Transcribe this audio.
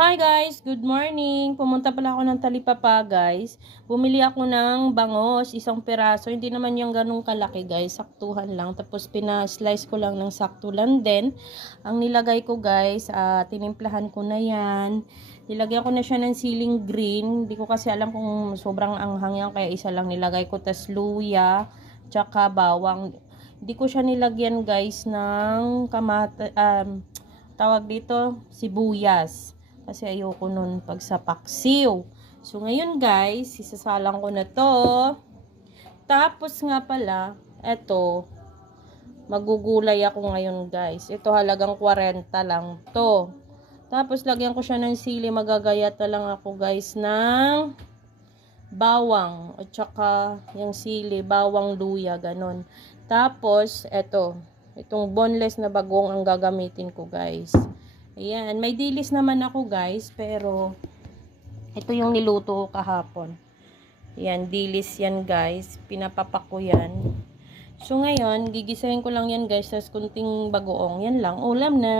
Hi guys, good morning. Pumunta pala ako ng Talipapa guys. Bumili ako ng bangos, isang piraso. Hindi naman yung ganung kalaki guys, saktuhan lang. Tapos pina-slice ko lang ng sakto lang din. Ang nilagay ko guys, tinimplahan ko na yan. Nilagyan ko na siya ng siling green. Hindi ko kasi alam kung sobrang anghang yan, kaya isa lang nilagay ko. Tas luya, tsaka bawang. Hindi ko siya nilagyan guys ng tawag dito, sibuyas. Kasi ayoko nun pag sa paksiw. So, ngayon guys, isasalang ko na to. Tapos nga pala, eto, magugulay ako ngayon guys. Ito halagang 40 lang to. Tapos, lagyan ko siya ng sili. Magagayat na lang ako guys ng bawang. At saka, yung sili, bawang luya, ganun. Tapos, eto, itong boneless na bagong ang gagamitin ko guys. Ayan, may dilis naman ako guys, pero ito yung niluto ko kahapon. Ayan, dilis yan guys, pinapapak ko yan. So ngayon, gigisahin ko lang yan guys, tas kunting bagoong, yan lang, ulam na.